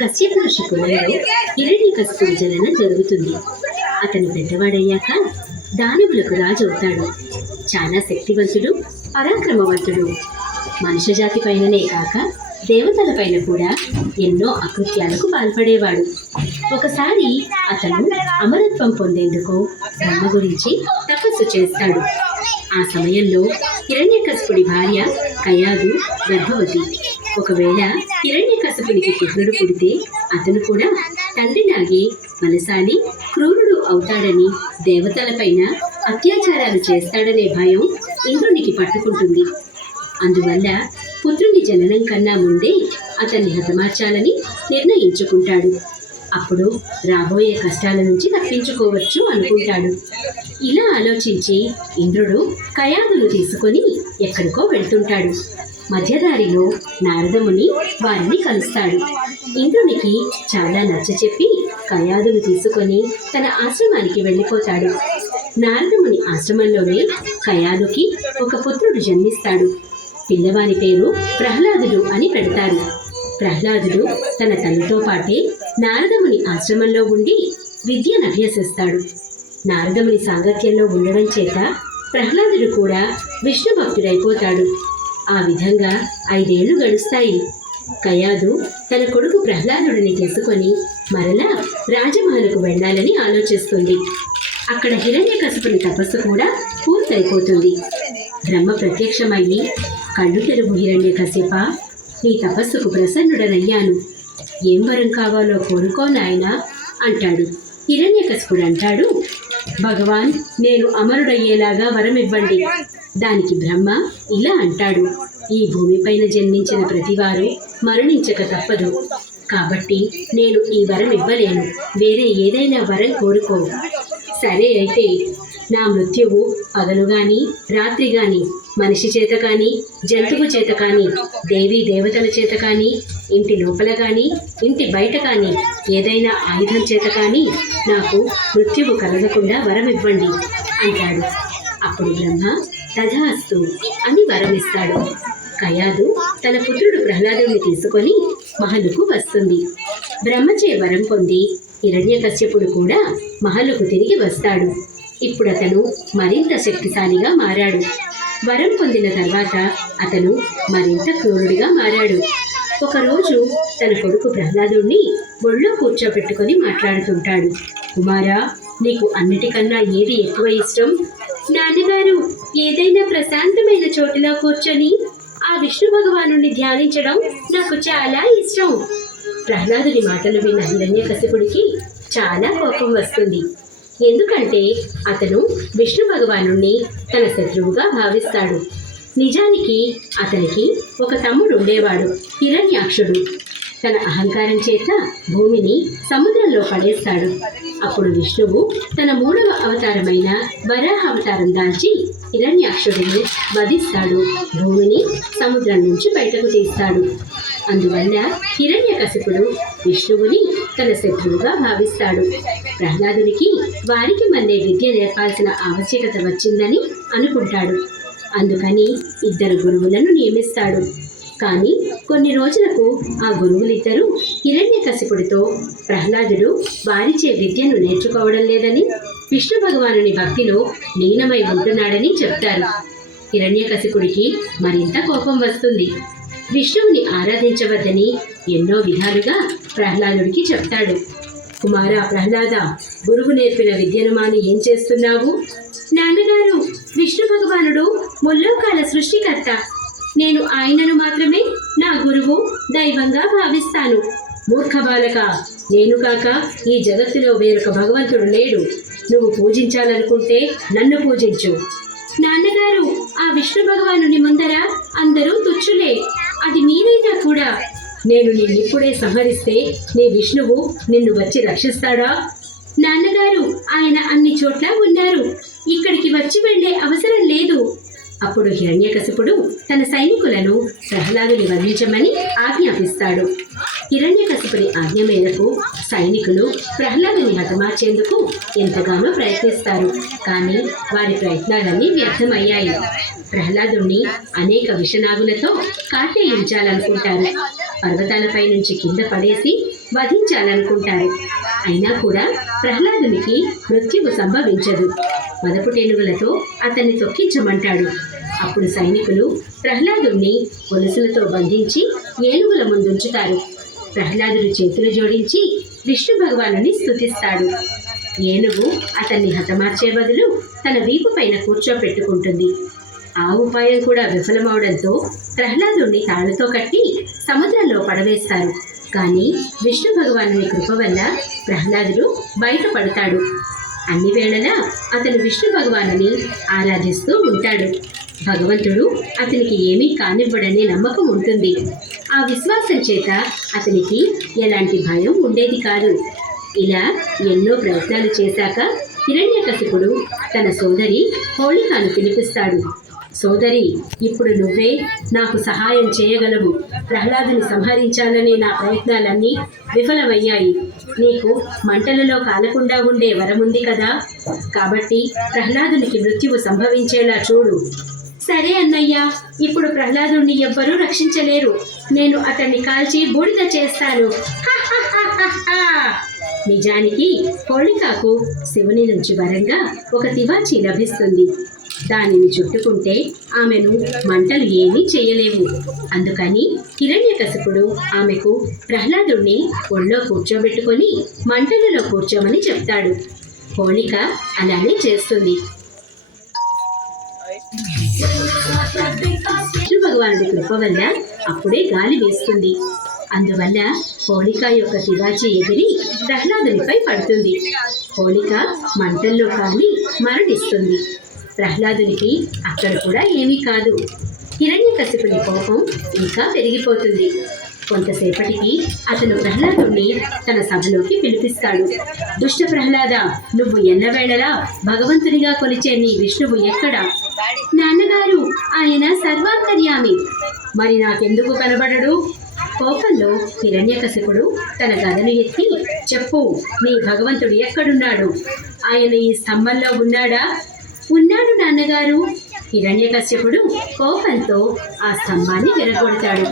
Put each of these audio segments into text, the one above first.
కశ్యప ఋషి కులంలో హిరణ్యకశిపుడి జననం జరుగుతుంది. అతను పెద్దవాడయ్యాక దానవులకు రాజు అవుతాడు. చాలా శక్తివంతుడు, పరాక్రమవంతుడు. మనుష్య జాతి పైననే కాక దేవతల పైన కూడా ఎన్నో అకృత్యాలకు పాల్పడేవాడు. ఒకసారి అతను అమరత్వం పొందేందుకు బ్రహ్మ గురించి తపస్సు చేస్తాడు. ఆ సమయంలో హిరణ్యకశిపుడి భార్య కయాదు గర్భవతి. ఒకవేళ హిరణ్యకశిపునికి పుత్రుడు పుడితే అతను కూడా తండ్రిలాగే బలశాలి, క్రూరుడు అవుతాడని, దేవతలపైన అత్యాచారాలు చేస్తాడనే భయం ఇంద్రునికి పట్టుకుంటుంది. అందువల్ల పుత్రుని జననం కన్నా ముందే అతన్ని హతమార్చాలని నిర్ణయించుకుంటాడు. అప్పుడు రాబోయే కష్టాల నుంచి తప్పించుకోవచ్చు అనుకుంటాడు. ఇలా ఆలోచించి ఇంద్రుడు కయాదును తీసుకొని ఎక్కడికో వెళ్తుంటాడు. మధ్యదారిలో నారదముని వారిని కలుస్తాడు. ఇంద్రునికి చాలా నచ్చచెప్పి కయాదును తీసుకొని తన ఆశ్రమానికి వెళ్ళిపోతాడు. నారదముని ఆశ్రమంలోనే కయాదుకి ఒక పుత్రుడు జన్మిస్తాడు. పిల్లవాని పేరు ప్రహ్లాదుడు అని పెడతారు. ప్రహ్లాదుడు తన తల్లితో పాటే నారదముని ఆశ్రమంలో ఉండి విద్యను అభ్యసిస్తాడు. నారదముని సాంగత్యంలో ఉండడం చేత ప్రహ్లాదుడు కూడా విష్ణు భక్తుడైపోతాడు. ఆ విధంగా 5 ఏళ్లు గడుస్తాయి. కయాదు తన కొడుకు ప్రహ్లాదుడిని తీసుకొని మరలా రాజమహల్కు వెళ్ళాలని ఆలోచిస్తుంది. అక్కడ హిరణ్యకశిపుని తపస్సు కూడా పూర్తయిపోతుంది. బ్రహ్మ ప్రత్యక్షమయ్యి, కళ్ళు తెరువు హిరణ్యకశిప, నీ తపస్సుకు ప్రసన్నుడనయ్యాను. ఏం వరం కావాలో కోరుకో నాయనా అంటాడు. హిరణ్యకశిపుడు అంటాడు, భగవాన్, నేను అమరుడయ్యేలాగా వరం ఇవ్వండి. దానికి బ్రహ్మ ఇలా అంటాడు, ఈ భూమిపైన జన్మించిన ప్రతివారు మరణించక తప్పదు. కాబట్టి నేను ఈ వరం ఇవ్వలేను. వేరే ఏదైనా వరం కోరుకో. సరే అయితే, నా మృత్యువు పగలు గాని రాత్రి గాని, మనిషి చేత కానీ జంతువు చేత కానీ, దేవీ దేవతల చేత కానీ, ఇంటి లోపల కానీ ఇంటి బయట కానీ, ఏదైనా ఆయుధం చేత కానీ నాకు మృత్యువు కలగకుండా వరం ఇవ్వండి అంటాడు. అప్పుడు బ్రహ్మ తథాస్తు అని వరమిస్తాడు. కయాదు తన పుత్రుడు ప్రహ్లాదుని తీసుకొని మహలుకు వస్తుంది. బ్రహ్మచే వరం పొంది హిరణ్యకశ్యపుడు కూడా మహలుకు తిరిగి వస్తాడు. ఇప్పుడు అతను మరింత శక్తిశాలిగా మారాడు. వరం పొందిన తర్వాత అతను మరింత క్రూరుడిగా మారాడు. ఒకరోజు తన కొడుకు ప్రహ్లాదుణ్ణి ఒళ్ళో కూర్చోబెట్టుకొని మాట్లాడుతుంటాడు. కుమారా, నీకు అన్నిటికన్నా ఏది ఎక్కువ ఇష్టం? నాన్నగారు, ఏదైనా ప్రశాంతమైన చోటులో కూర్చొని ఆ విష్ణు భగవానుణ్ణి ధ్యానించడం నాకు చాలా ఇష్టం. ప్రహ్లాదుని మాటలు విన్న హిరణ్యకశిపుడికి చాలా కోపం వస్తుంది. ఎందుకంటే అతను విష్ణు భగవానుణ్ణి తన శత్రువుగా భావిస్తాడు. నిజానికి అతనికి ఒక తమ్ముడు ఉండేవాడు, హిరణ్యాక్షుడు. తన అహంకారం చేత భూమిని సముద్రంలో పడేస్తాడు. అప్పుడు విష్ణువు తన 3వ అవతారమైన వరాహ అవతారం దాల్చి హిరణ్యాక్షుడిని వధిస్తాడు. భూమిని సముద్రం నుంచి బయటకు తీస్తాడు. అందువల్ల హిరణ్యకశిపుడు విష్ణువుని తన శత్రువుగా భావిస్తాడు. ప్రహ్లాదునికి వారికి మళ్ళీ విద్య నేర్పాల్సిన ఆవశ్యకత వచ్చిందని అనుకుంటాడు. అందుకని 2 గురువులను నియమిస్తాడు. కానీ కొన్ని రోజులకు ఆ గురువులిద్దరూ హిరణ్యకశిపుడితో ప్రహ్లాదుడు వారిచే విద్యను నేర్చుకోవడం లేదని, విష్ణు భగవానుని భక్తిలో లీనమై ఉంటున్నాడని చెప్తారు. హిరణ్యకశిపుడికి మరింత కోపం వస్తుంది. విష్ణువుని ఆరాధించవద్దని ఎన్నో విధాలుగా ప్రహ్లాదుడికి చెప్తాడు. కుమారా ప్రహ్లాద, గురువు నేర్పిన విద్యను మాని ఏం చేస్తున్నావు? నాన్నగారు, విష్ణు భగవానుడు ముల్లోకాల సృష్టికర్త. నేను ఆయనను మాత్రమే నా గురువు, దైవంగా భావిస్తాను. మూర్ఖ బాలక, నేను కాక ఈ జగత్తులో వేరొక భగవంతుడు లేడు. నువ్వు పూజించాలనుకుంటే నన్ను పూజించు. నాన్నగారు, ఆ విష్ణు భగవానుని ముందర అందరూ తుచ్చులే. అది మీరైనా కూడా. నేను నిన్నిప్పుడే సంహరిస్తే నీ విష్ణువు నిన్ను వచ్చి రక్షిస్తాడా? నాన్నగారు, ఆయన అన్ని చోట్ల ఉన్నారు. ఇక్కడికి వచ్చి వెళ్ళే అవసరం లేదు. అప్పుడు హిరణ్యకశిపుడు తన సైనికులను ప్రహ్లాదుని వధించమని ఆజ్ఞాపిస్తాడు. హిరణ్యకశిపుని ఆజ్ఞ మేరకు సైనికులు ప్రహ్లాదుని హతమార్చేందుకు ఎంతగానో ప్రయత్నిస్తారు. కానీ వారి ప్రయత్నాలన్నీ వ్యర్థమయ్యాయి. ప్రహ్లాదుణ్ణి అనేక విషనాగులతో కాటేయించాలనుకుంటారు. పర్వతాలపై నుంచి కింద పడేసి వధించాలనుకుంటారు. అయినా కూడా ప్రహ్లాదునికి మృత్యువు సంభవించదు. మదపుటేనుగులతో అతన్ని తొక్కించమంటాడు. అప్పుడు సైనికులు ప్రహ్లాదుణ్ణి గొలుసులతో బంధించి ఏనుగుల ముందుంచుతారు. ప్రహ్లాదుడు చేతులు జోడించి విష్ణు భగవానుని స్తుతిస్తాడు. ఏనుగు అతన్ని హతమార్చే బదులు తన వీపు పైన కూర్చోపెట్టుకుంటుంది. ఆ ఉపాయం కూడా విఫలమవడంతో ప్రహ్లాదుణ్ణి తాళ్లతో కట్టి సముద్రంలో పడవేస్తారు. కానీ విష్ణు భగవానుని కృప వల్ల ప్రహ్లాదుడు బయటపడతాడు. అన్ని వేళలా అతను విష్ణు భగవానుని ఆరాధిస్తూ ఉంటాడు. భగవంతుడు అతనికి ఏమీ కానివ్వడనే నమ్మకం ఉంటుంది. ఆ విశ్వాసం చేత అతనికి ఎలాంటి భయం ఉండేది కాదు. ఇలా ఎన్నో ప్రయత్నాలు చేశాక హిరణ్యకశిపుడు తన సోదరి హోళికను పిలిపిస్తాడు. సోదరి, ఇప్పుడు నువ్వే నాకు సహాయం చేయగలవు. ప్రహ్లాదుని సంహరించాలనే నా ప్రయత్నాలన్నీ విఫలమయ్యాయి. నీకు మంటలలో కాలకుండా ఉండే వరముంది కదా, కాబట్టి ప్రహ్లాదునికి మృత్యువు సంభవించేలా చూడు. సరే అన్నయ్య, ఇప్పుడు ప్రహ్లాదుని ఎవ్వరూ రక్షించలేరు. నేను అతన్ని కాల్చి బూడిద చేస్తాను. నిజానికి హోళికకు శివుని నుంచి వరంగా ఒక తివాచి లభిస్తుంది. దానిని చుట్టుకుంటే ఆమెను మంటలు ఏమీ చేయలేవు. అందుకని హిరణ్యకశిపుడు ఆమెకు ప్రహ్లాదుణ్ణి ఒళ్ళో కూర్చోబెట్టుకొని మంటలలో కూర్చోమని చెప్తాడు. హోళిక అలానే చేస్తుంది. విష్ణు భగవానుడి కృప వల్ల అప్పుడే గాలి వేస్తుంది. అందువల్ల హోళిక యొక్క తివాచి ఎగిరి ప్రహ్లాదునిపై పడుతుంది. హోళిక మంటల్లో కాలి మరణిస్తుంది. ప్రహ్లాదునికి అక్కడ కూడా ఏమీ కాదు. హిరణ్యకశిపుని కోపం ఇంకా పెరిగిపోతుంది. కొంతసేపటికి అతను ప్రహ్లాదుణ్ణి తన సభలోకి పిలిపిస్తాడు. దుష్ట ప్రహ్లాద, నువ్వు ఎన్నవేళలా భగవంతునిగా కొలిచే నీ విష్ణువు ఎక్కడా? నాన్నగారు, ఆయన సర్వాంతర్యామి. మరి నాకెందుకు కనబడడు? కోపంలో హిరణ్యకశిపుడు తన గదను ఎత్తి, చెప్పు, నీ భగవంతుడు ఎక్కడున్నాడు? ఆయన ఈ స్తంభంలో ఉన్నాడా? ఉన్నాడు నాన్నగారు. హిరణ్యకశ్యపుడు కోపంతో ఆ స్తంభాన్ని విరగొడతాడు.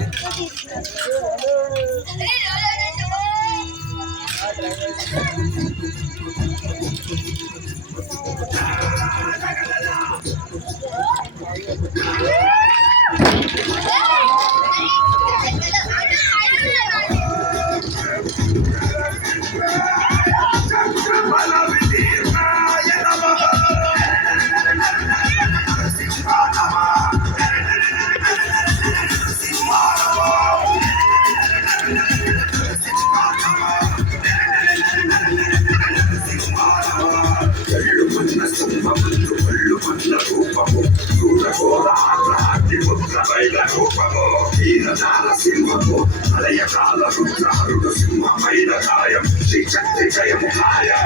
రుద్రమైన రూపము హీనదాన సింహము ప్రళయకాల రుద్రహరుడు సింహమైన కాయం శ్రీ శక్తి జయము కాయం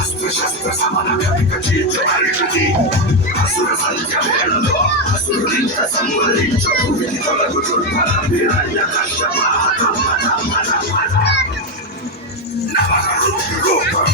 అస్త్రశస్త్ర సమర కవిక చీర్చు అసుర సంధ్య వేళలో అసురులింక సంవరించు భూమికి తొలగుతున్న హిరణ్య కశ్యప నవరూపం